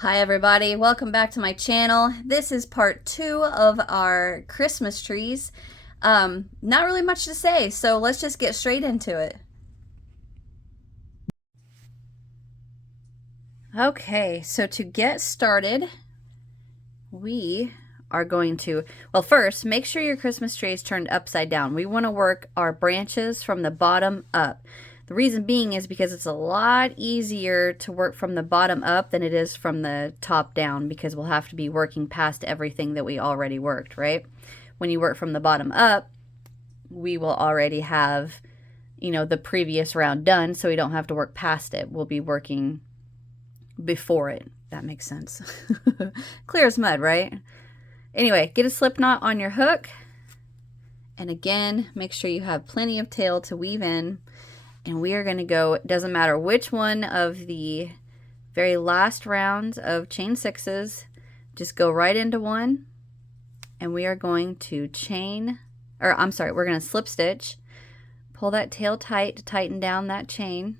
Hi everybody, welcome back to my channel. This is part 2 of our Christmas trees. Not really much to say, so let's just get straight into it. Okay, so to get started, we are going to, well, first, make sure your Christmas tree is turned upside down. We want to work our branches from the bottom up. The reason being is because it's a lot easier to work from the bottom up than it is from the top down, because we'll have to be working past everything that we already worked, right? When you work from the bottom up, we will already have, the previous round done, so we don't have to work past it. We'll be working before it. That makes sense. Clear as mud, right? Anyway, get a slip knot on your hook. And again, make sure you have plenty of tail to weave in. And we are going to go, it doesn't matter which one of the very last rounds of chain sixes, just go right into one. And we are going to we're going to slip stitch, pull that tail tight to tighten down that chain.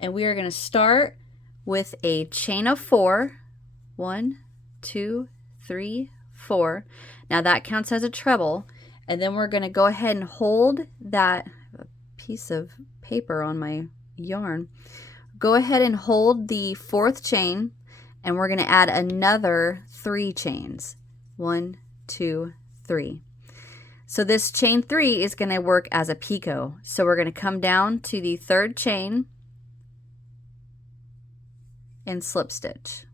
And we are going to start with a chain of 4. 1, 2, 3, 4. Now that counts as a treble. And then we're going to go ahead and hold that piece of paper on my yarn. Go ahead and hold the 4th chain, and we're going to add another 3 chains. 1, 2, 3. So this chain 3 is going to work as a picot. So we're going to come down to the 3rd chain and slip stitch.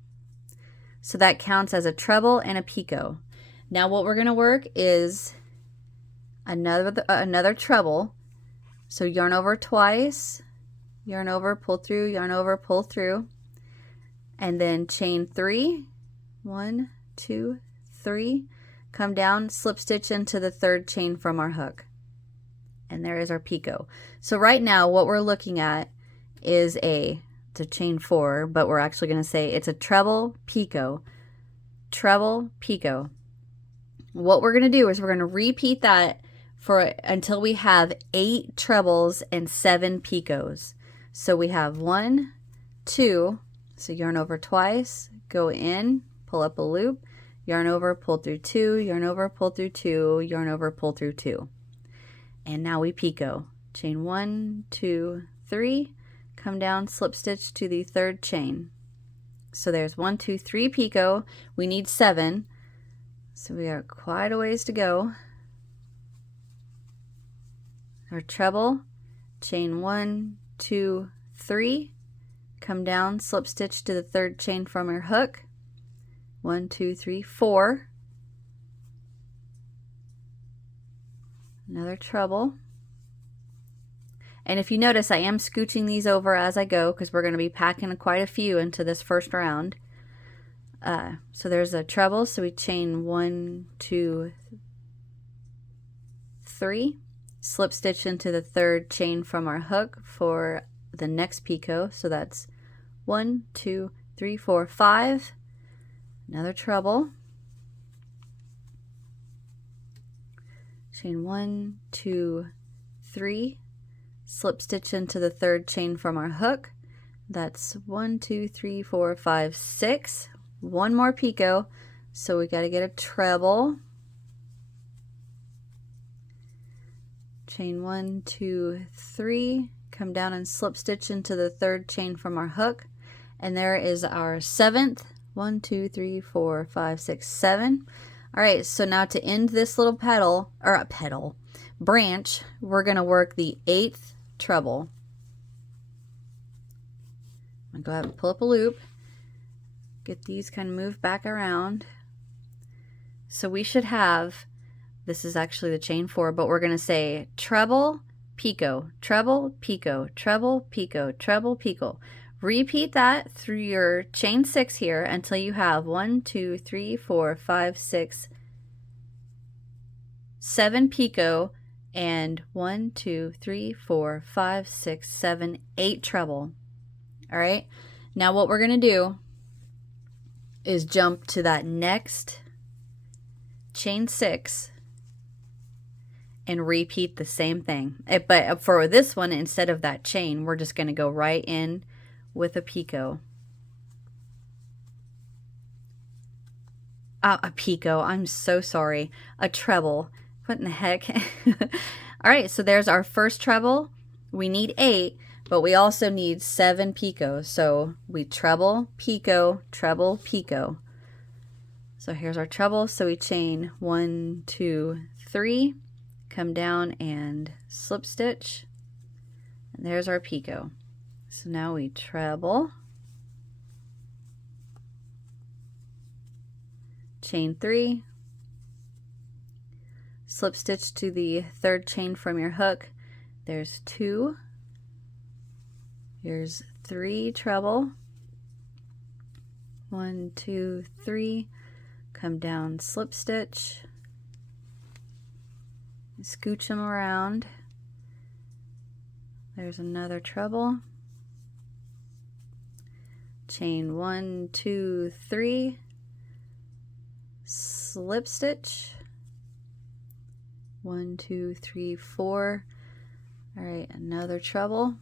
So that counts as a treble and a picot. Now what we're going to work is another treble. So yarn over twice, yarn over, pull through, yarn over, pull through, and then chain 3, 1, 2, 3, come down, slip stitch into the 3rd chain from our hook. And there is our picot. So right now what we're looking at is it's a chain 4, but we're actually going to say it's a treble picot. Treble picot. What we're going to do is we're going to repeat that until we have 8 trebles and 7 picots. So we have 1, 2, so yarn over twice, go in, pull up a loop, yarn over, pull through 2, yarn over, pull through 2, yarn over, pull through 2. And now we picot. Chain 1, 2, 3, come down, slip stitch to the 3rd chain. So there's 1, 2, 3 picot. We need 7. So we are quite a ways to go. Our treble, chain 1, 2, 3, come down, slip stitch to the 3rd chain from our hook. 1, 2, 3, 4. Another treble. And if you notice, I am scooching these over as I go because we're going to be packing quite a few into this first round. So there's a treble, so we chain 1, 2, 3. Slip stitch into the 3rd chain from our hook for the next picot. So that's 1, 2, 3, 4, 5. Another treble. Chain 1, 2, 3. Slip stitch into the 3rd chain from our hook. That's 1, 2, 3, 4, 5, 6. One more picot. So we got to get a treble. Chain 1, 2, 3, come down and slip stitch into the 3rd chain from our hook, and there is our 7th. 1, 2, 3, 4, 5, 6, 7. All right, so now to end this little branch, we're going to work the 8th treble. I'm going to go ahead and pull up a loop, get these kind of moved back around. So we should have, this is actually the chain 4, but we're going to say treble, picot, treble, picot, treble, picot, treble, picot. Repeat that through your chain 6 here until you have 1, 2, 3, 4, 5, 6, 7 picot and 1, 2, 3, 4, 5, 6, 7, 8 treble. All right. Now what we're going to do is jump to that next chain 6 and repeat the same thing. But for this one, instead of that chain, we're just going to go right in with a picot. A picot. I'm so sorry. A treble. What in the heck? All right, so there's our first treble. We need 8, but we also need 7 picots. So we treble, picot, treble, picot. So here's our treble. So we chain 1, 2, 3, come down and slip stitch. And there's our picot. So now we treble, chain 3, slip stitch to the 3rd chain from your hook. There's 2, here's 3 treble, 1, 2, 3, come down, slip stitch, scooch them around. There's another treble, chain 1, 2, 3, slip stitch, 1, 2, 3, 4. All right, another treble,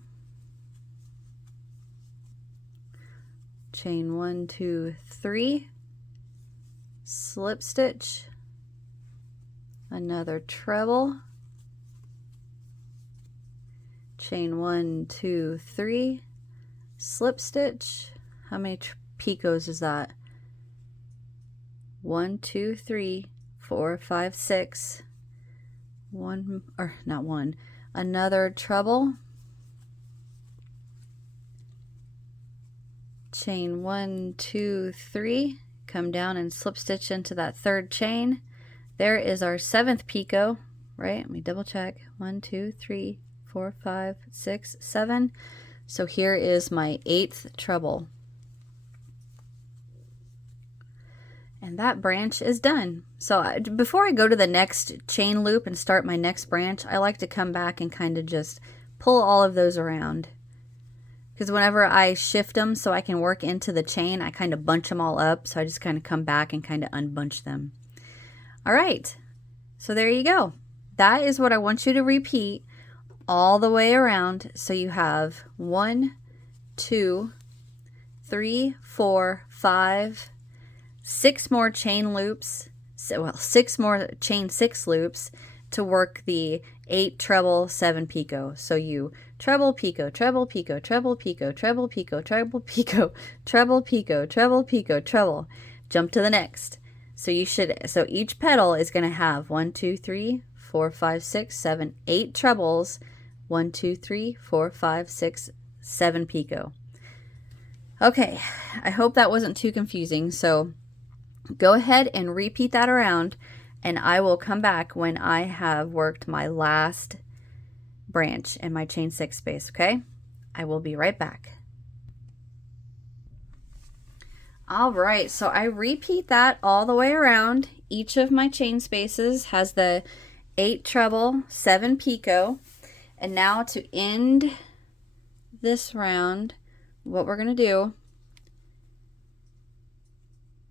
chain 1, 2, 3, slip stitch, another treble, chain 1, 2, 3, slip stitch. How many picots is that? 1, 2, 3, 4, 5, 6. One, or not one, another treble, chain 1, 2, 3, come down and slip stitch into that 3rd chain. There is our 7th picot, right? Let me double check. 1, 2, 3, 4, 5, 6, 7. So here is my 8th treble. And that branch is done. So before I go to the next chain loop and start my next branch, I like to come back and kind of just pull all of those around. Because whenever I shift them so I can work into the chain, I kind of bunch them all up. So I just kind of come back and kind of unbunch them. All right, so there you go. That is what I want you to repeat all the way around. So you have 1, 2, 3, 4, 5, 6 more chain loops, well, 6 more chain 6 loops to work the 8 treble 7 picot. So you treble picot, treble picot, treble picot, treble picot, treble picot, treble picot, treble picot, treble. Jump to the next. So so each petal is going to have 1, 2, 3, 4, 5, 6, 7, 8 trebles. 1, 2, 3, 4, 5, 6, 7 picot. Okay, I hope that wasn't too confusing. So go ahead and repeat that around, and I will come back when I have worked my last branch in my chain 6 space, okay? I will be right back. All right, so I repeat that all the way around. Each of my chain spaces has the 8 treble, 7 picot. And now to end this round, what we're going to do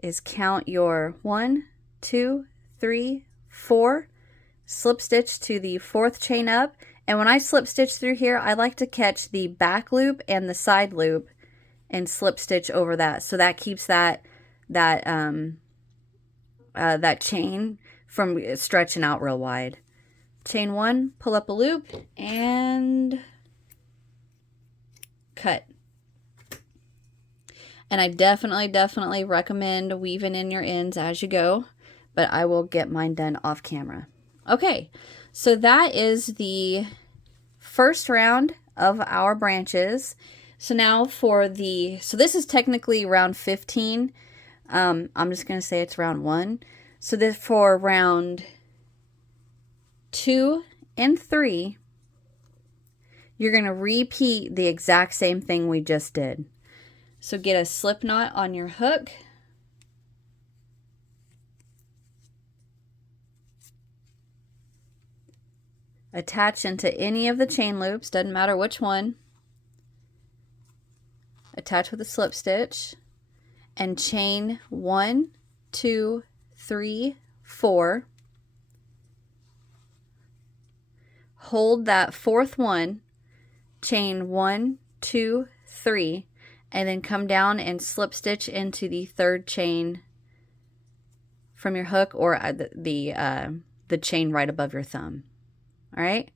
is count your 1, 2, 3, 4, slip stitch to the 4th chain up. And when I slip stitch through here, I like to catch the back loop and the side loop and slip stitch over that. So that keeps that chain from stretching out real wide. Chain 1, pull up a loop and cut. And I definitely recommend weaving in your ends as you go, but I will get mine done off camera. Okay, so that is the first round of our branches. So now so this is technically round 15. I'm just going to say it's round 1. So this for round 2 and 3, you're going to repeat the exact same thing we just did. So get a slip knot on your hook. Attach into any of the chain loops, doesn't matter which one. Attach with a slip stitch and chain 1, 2, 3, 4. Hold that 4th one, chain 1, 2, 3, and then come down and slip stitch into the 3rd chain from your hook or the chain right above your thumb. All right.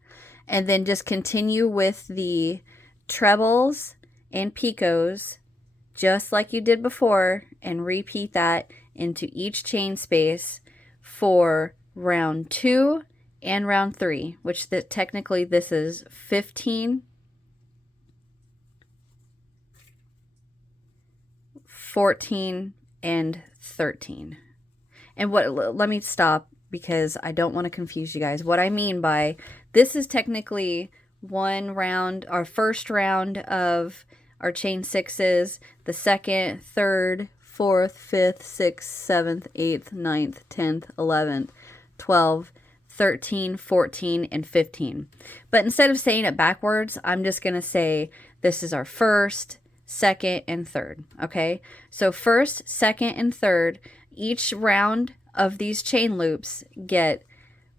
And then just continue with the trebles and picots just like you did before, and repeat that into each chain space for round 2 and round 3, which technically this is 15, 14, and 13. And let me stop because I don't want to confuse you guys. What I mean by this is technically one round, our first round of our chain sixes, the second, third, fourth, fifth, sixth, seventh, eighth, ninth, 10th, 11th, 12, 13, 14, and 15. But instead of saying it backwards, I'm just going to say this is our first, second, and third. Okay, so first, second, and third, each round of these chain loops get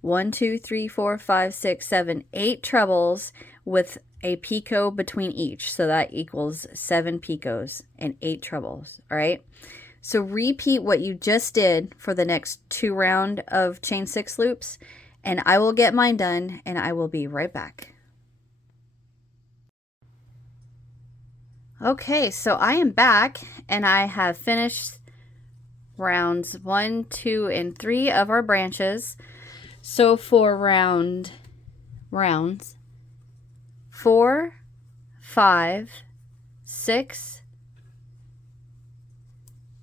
1, 2, 3, 4, 5, 6, 7, 8 trebles with a picot between each. So that equals 7 picots and 8 trebles. All right. So repeat what you just did for the next 2 rounds of chain 6 loops, and I will get mine done and I will be right back. Okay, so I am back and I have finished rounds 1, 2, and 3 of our branches. So for rounds 4, 5, 6,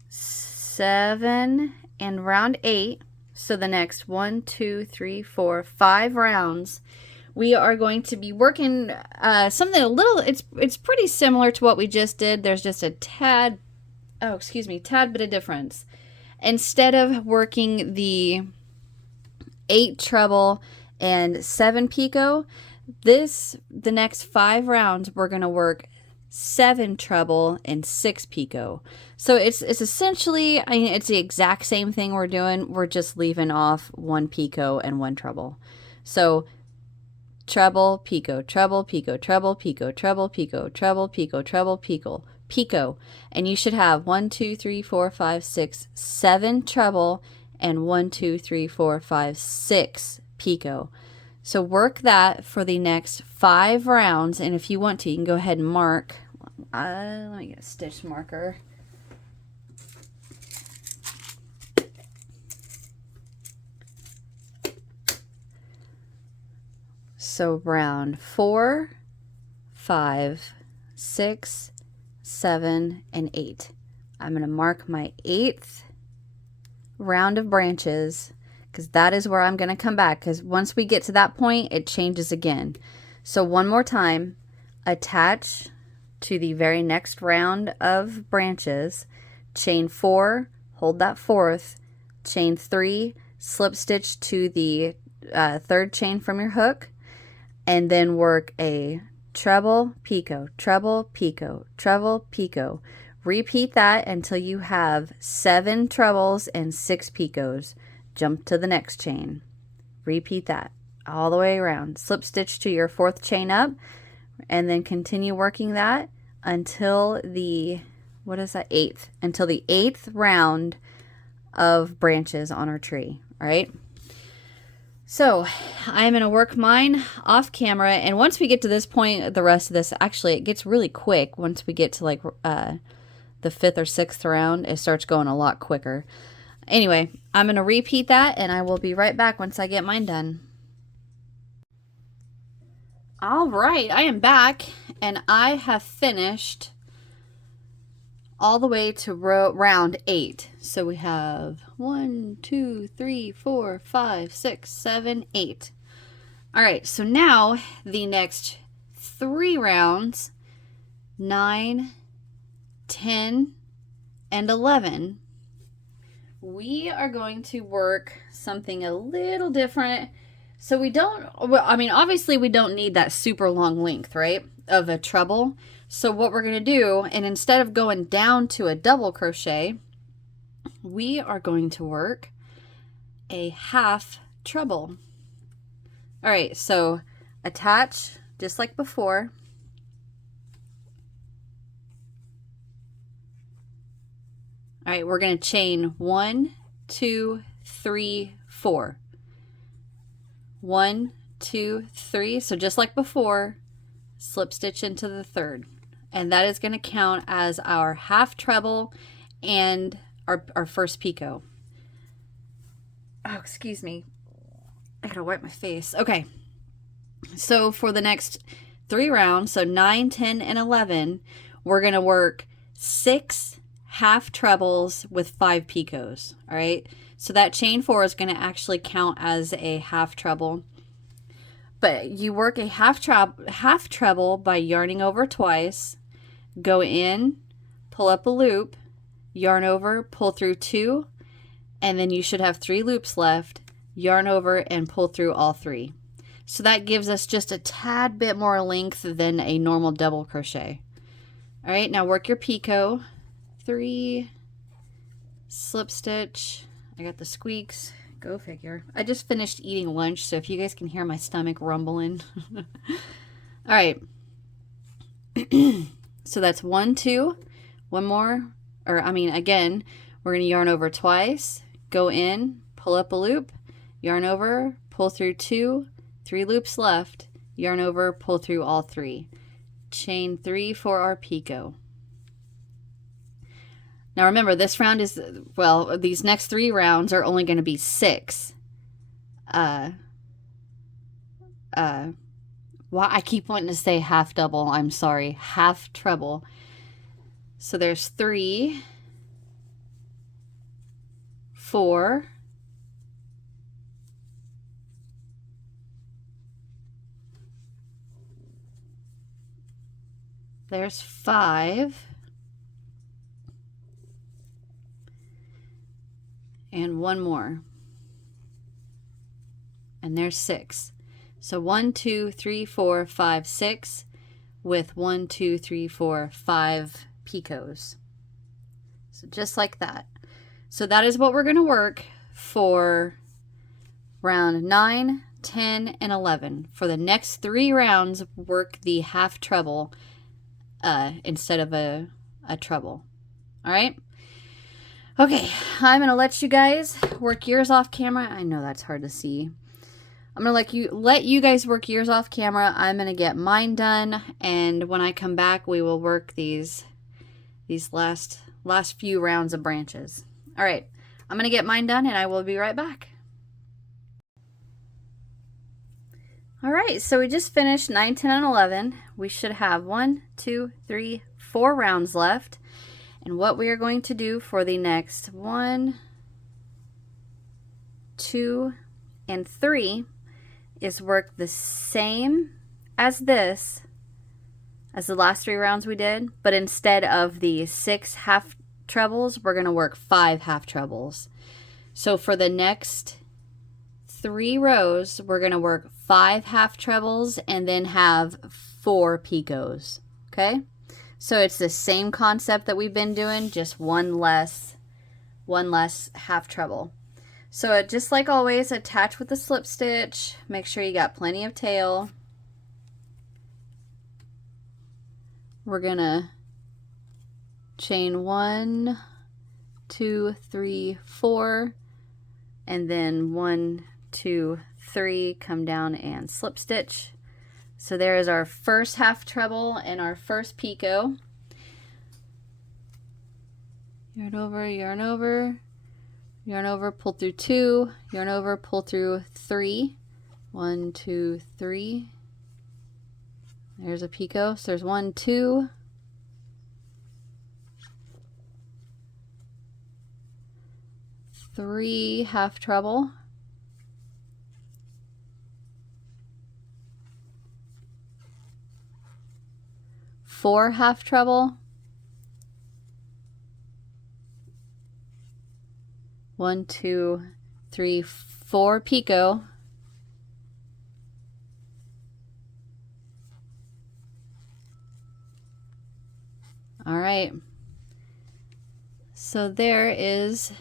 7, and round 8, so the next 1, 2, 3, 4, 5 rounds, we are going to be working something a little, it's pretty similar to what we just did. There's just a tad bit of difference. Instead of working the 8 treble and 7 picot, the next 5 rounds we're going to work 7 treble and 6 picot. So it's essentially, I mean, it's the exact same thing we're doing. We're just leaving off 1 picot and 1 treble. So treble, picot, treble, picot, treble, picot, treble, picot, treble, picot, treble, picot, picot, and you should have 1, 2, 3, 4, 5, 6, 7 treble and 1, 2, 3, 4, 5, 6 picot. So work that for the next 5 rounds, and if you want to, you can go ahead and mark. Let me get a stitch marker. So round 4, 5, 6, 7, and 8. I'm going to mark my 8th round of branches because that is where I'm going to come back, because once we get to that point, it changes again. So one more time, attach to the very next round of branches, chain 4, hold that 4th, chain 3, slip stitch to the 3rd chain from your hook, and then work a treble, picot, treble, picot, treble, picot. Repeat that until you have 7 trebles and 6 picots. Jump to the next chain. Repeat that all the way around. Slip stitch to your 4th chain up, and then continue working that until the, what is that, 8th, until the 8th round of branches on our tree. All right. So I'm going to work mine off camera, and once we get to this point, the rest of this, actually, it gets really quick. Once we get to like the 5th or 6th round, it starts going a lot quicker. Anyway, I'm going to repeat that, and I will be right back once I get mine done. All right, I am back, and I have finished all the way to round 8. So we have 1, 2, 3, 4, 5, 6, 7, 8. All right, so now the next 3 rounds, 9, 10, and 11, we are going to work something a little different. So we don't, well, I mean, obviously we don't need that super long length, right, of a treble. So what we're going to do, and instead of going down to a double crochet, we are going to work a half treble. All right, so attach just like before. All right, we're going to chain 1, 2, 3, 4. 1, 2, 3. So just like before, slip stitch into the third. And that is going to count as our half treble and our first picot. Oh, excuse me. I gotta wipe my face. Okay. So for the next 3 rounds, so 9, 10, and 11, we're going to work 6 half trebles with 5 picots. All right. So that chain 4 is going to actually count as a half treble. But you work a half treble by yarning over twice, go in, pull up a loop, yarn over, pull through 2, and then you should have 3 loops left, yarn over and pull through all 3. So that gives us just a tad bit more length than a normal double crochet. All right, now work your picot. 3, slip stitch. I got the squeaks. Go figure. I just finished eating lunch, so if you guys can hear my stomach rumbling. All right. So that's 1, 2, one more, or I mean, again, we're going to yarn over twice, go in, pull up a loop, yarn over, pull through 2, 3 loops left, yarn over, pull through all 3. Chain 3 for our picot. Now remember, this round is, well, these next 3 rounds are only going to be 6. Well, I keep wanting to say half double. I'm sorry, half treble. So there's 3, 4, there's 5, and 1 more, and there's 6. So 1, 2, 3, 4, 5, 6 with 1, 2, 3, 4, 5 picots. So just like that. So that is what we're going to work for round 9, 10, and 11. For the next 3 rounds, work the half treble instead of a treble. All right? Okay, I'm going to let you guys work yours off camera. I know that's hard to see. I'm going to let you guys work yours off camera. I'm going to get mine done, and when I come back, we will work these last few rounds of branches. All right, I'm going to get mine done, and I will be right back. All right, so we just finished 9, 10, and 11. We should have 1, 2, 3, 4 rounds left. And what we are going to do for the next 1, 2, and 3 is work the same as this, as the last 3 rounds we did, but instead of the 6 half trebles, we're going to work 5 half trebles. So for the next 3 rows, we're going to work 5 half trebles and then have 4 picots. Okay? So it's the same concept that we've been doing, just one less half treble. So just like always, attach with the slip stitch. Make sure you got plenty of tail. We're gonna chain 1, 2, 3, 4, and then 1, 2, 3, come down and slip stitch. So there is our first half treble and our first picot. Yarn over, yarn over, yarn over, pull through 2, yarn over, pull through 3. 1, 2, 3. There's a picot. So there's 1, 2. 3 half treble. 4 half treble. 1, 2, 3, 4 picot. All right. So there is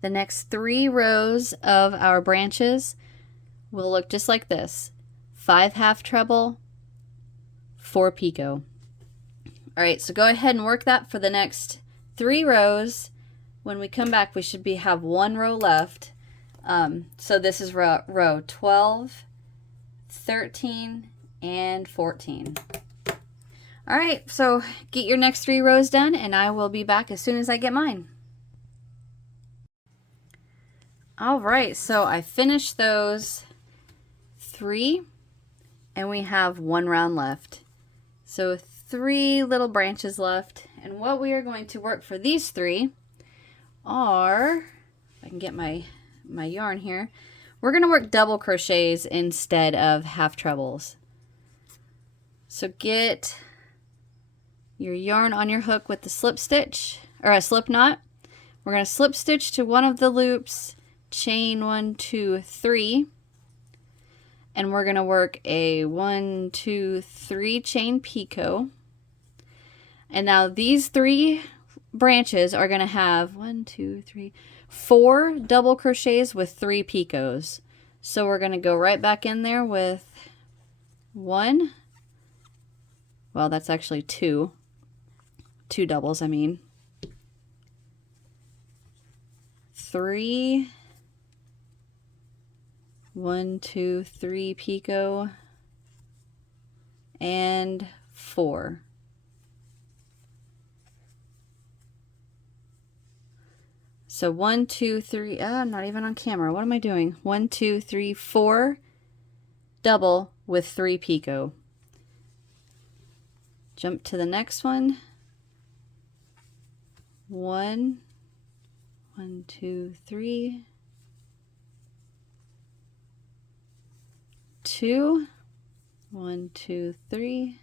the next 3 rows of our branches will look just like this. 5 half treble, 4 picot. All right, so go ahead and work that for the next 3 rows. When we come back, we should have 1 row left. So this is row 12, 13, and 14. All right, so get your next 3 rows done, and I will be back as soon as I get mine. All right, so I finished those 3, and we have 1 round left. So 3 little branches left, and what we are going to work for these 3 are, if I can get my yarn here, we're going to work double crochets instead of half trebles. So get your yarn on your hook with the slip stitch or a slip knot. We're going to slip stitch to one of the loops, chain 1, 2, 3, and we're going to work a 1, 2, 3 chain picot. And now these 3 branches are going to have 1, 2, 3, 4 double crochets with 3 picots. So we're going to go right back in there with 1. Well, that's actually 2 doubles, I mean. 3, 1, 2, 3 picot, and 4. So 1, 2, 3, I'm not even on camera. What am I doing? 1, 2, 3, 4 double with 3 picot. Jump to the next one. 1, 1, 2, 3, 2, 1, 2, 3,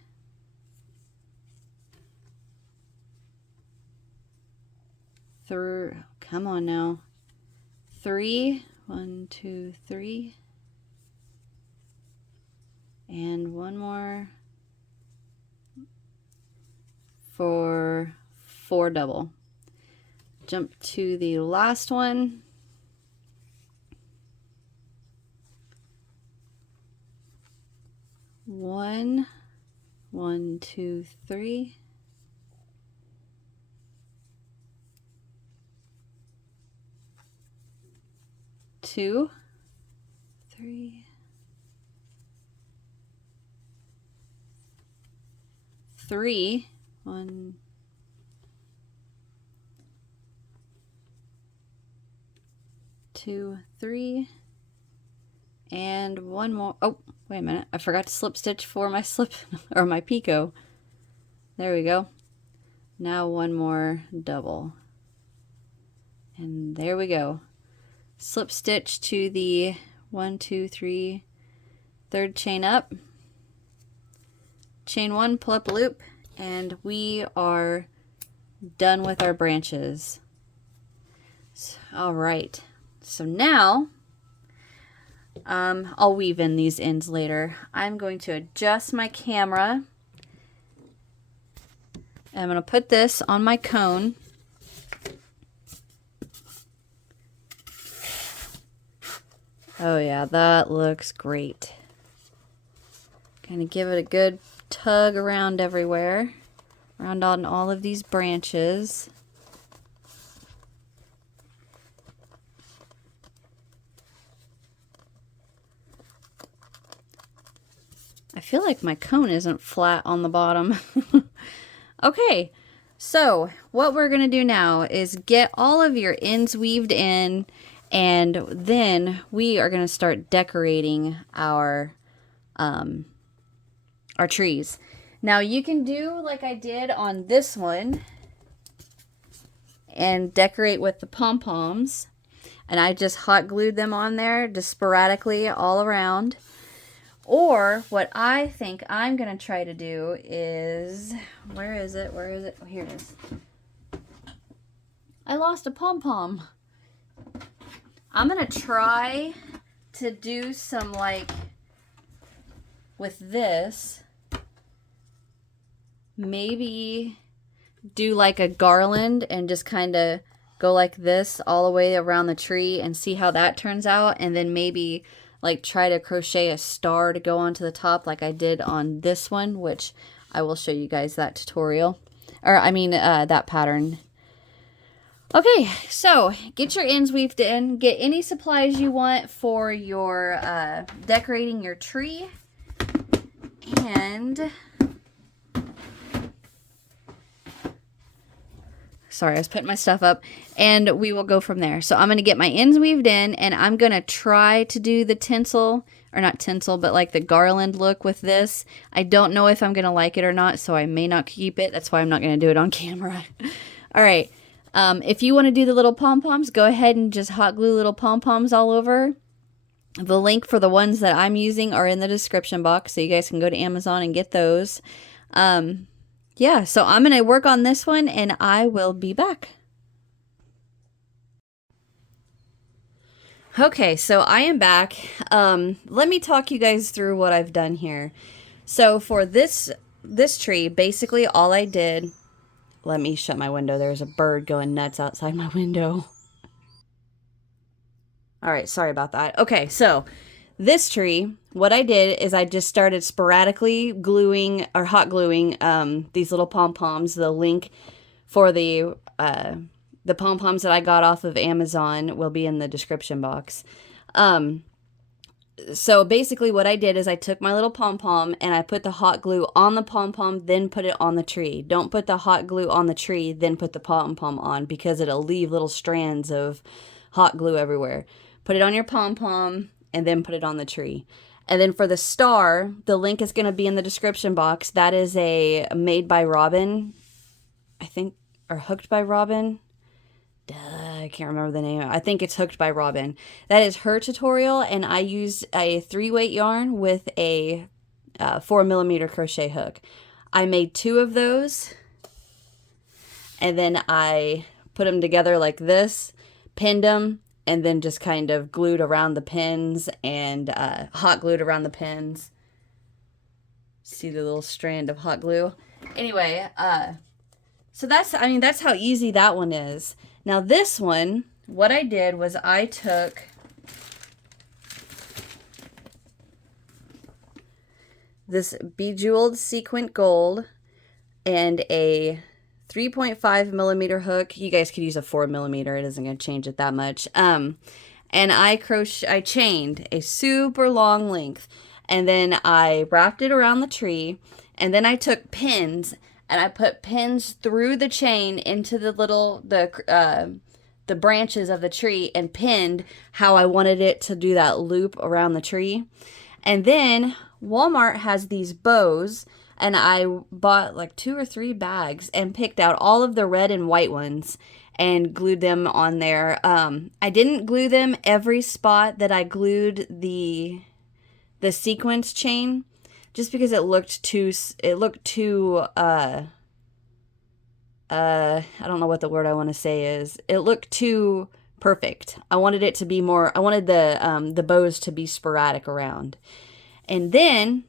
3, come on now, 3, 1, 2, 3, and 1 more for 4 double. Jump to the last one. 1, 1, 2, 3. 2, 3, 3, 1, 2, 3, and 1 more. Oh, wait a minute. I forgot to slip stitch for my slip or my picot. There we go. Now 1 more double. And there we go. Slip stitch to the 1, 2, 3, third chain up. Chain 1, pull up a loop, and we are done with our branches. All right. So now, I'll weave in these ends later. I'm going to adjust my camera. I'm going to put this on my cone. Oh yeah, that looks great. Kind of give it a good tug around everywhere, around on all of these branches. I feel like my cone isn't flat on the bottom. Okay, so what we're going to do now is get all of your ends weaved in, and then we are going to start decorating our trees. Now you can do like I did on this one and decorate with the pom-poms, and I just hot glued them on there just sporadically all around. Or what I think I'm going to try to do is, where is it? Oh, here it is. I lost a pom-pom. I'm going to try to do some, like, with this, maybe do like a garland and just kind of go like this all the way around the tree and see how that turns out. And then maybe like try to crochet a star to go onto the top like I did on this one, which I will show you guys that tutorial, or I mean that pattern. Okay, so get your ends weaved in. Get any supplies you want for your decorating your tree. And sorry, I was putting my stuff up, and we will go from there. So I'm going to get my ends weaved in, and I'm going to try to do the tinsel, or not tinsel, but like the garland look with this. I don't know if I'm going to like it or not, so I may not keep it. That's why I'm not going to do it on camera. All right. If you want to do the little pom-poms, go ahead and just hot glue little pom-poms all over. The link for the ones that I'm using are in the description box, so you guys can go to Amazon and get those. Yeah, so I'm going to work on this one, and I will be back. Okay, so I am back. Let me talk you guys through what I've done here. So for this tree, basically all I did... Let me shut my window. There's a bird going nuts outside my window. All right, sorry about that. Okay, so this tree, what I did is I just started sporadically gluing or hot gluing these little pom-poms. The link for the pom-poms that I got off of Amazon will be in the description box. So basically what I did is I took my little pom-pom and I put the hot glue on the pom-pom, then put it on the tree. Don't put the hot glue on the tree, then put the pom-pom on, because it'll leave little strands of hot glue everywhere. Put it on your pom-pom and then put it on the tree. And then for the star, the link is going to be in the description box. That is a Made by Robin, I think, or Hooked by Robin. I can't remember the name. I think it's Hooked by Robin. That is her tutorial, and I used a 3-weight yarn with a 4mm crochet hook. I made 2 of those, and then I put them together like this, pinned them, and then just kind of glued around the pins and hot glued around the pins. See the little strand of hot glue? Anyway, so that's how easy that one is. Now this one, what I did was I took this bejeweled sequin gold and a 3.5mm hook. You guys could use a 4mm. It isn't going to change it that much. And I chained a super long length, and then I wrapped it around the tree, and then I took pins and I put pins through the chain into the branches of the tree and pinned how I wanted it to do that loop around the tree. And then Walmart has these bows, and I bought like 2 or 3 bags and picked out all of the red and white ones and glued them on there. I didn't glue them every spot that I glued the sequence chain, just because it looked too I don't know what the word I want to say is. It looked too perfect. I wanted it to be more, I wanted the bows to be sporadic around. And then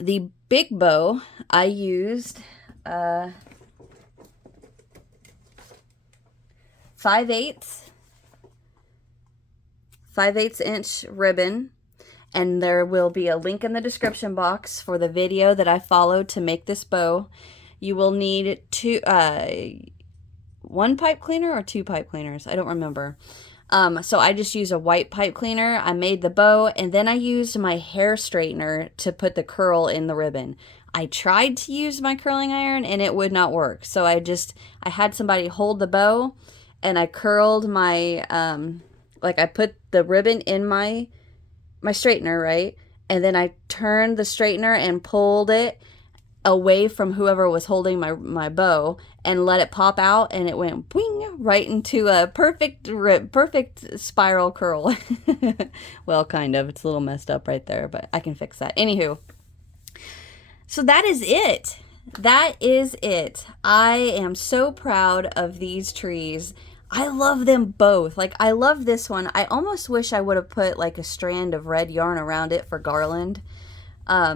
the big bow, I used 5/8 inch ribbon. And there will be a link in the description box for the video that I followed to make this bow. You will need 1 pipe cleaner or 2 pipe cleaners. I don't remember. So I just used a white pipe cleaner. I made the bow, and then I used my hair straightener to put the curl in the ribbon. I tried to use my curling iron and it would not work. So I had somebody hold the bow, and I curled my, I put the ribbon in my straightener, right? And then I turned the straightener and pulled it away from whoever was holding my bow and let it pop out, and it went boing right into a perfect spiral curl. Well, kind of. It's a little messed up right there, but I can fix that. Anywho, so that is it. That is it. I am so proud of these trees. I love them both. Like, I love this one. I almost wish I would have put like a strand of red yarn around it for garland. I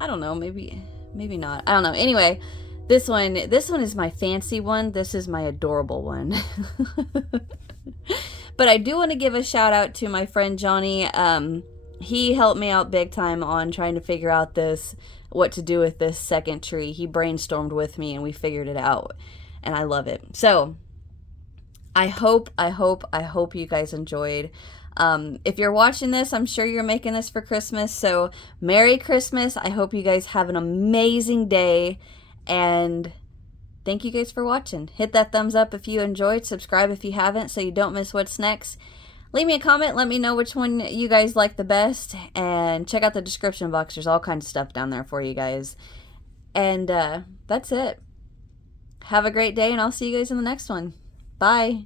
don't know, maybe not. I don't know. Anyway, this one is my fancy one. This is my adorable one. But I do want to give a shout out to my friend Johnny. He helped me out big time on trying to figure out what to do with this second tree. He brainstormed with me and we figured it out, and I love it. So I hope you guys enjoyed. If you're watching this, I'm sure you're making this for Christmas. So Merry Christmas. I hope you guys have an amazing day. And thank you guys for watching. Hit that thumbs up if you enjoyed. Subscribe if you haven't so you don't miss what's next. Leave me a comment. Let me know which one you guys like the best. And check out the description box. There's all kinds of stuff down there for you guys. And that's it. Have a great day, and I'll see you guys in the next one. Bye.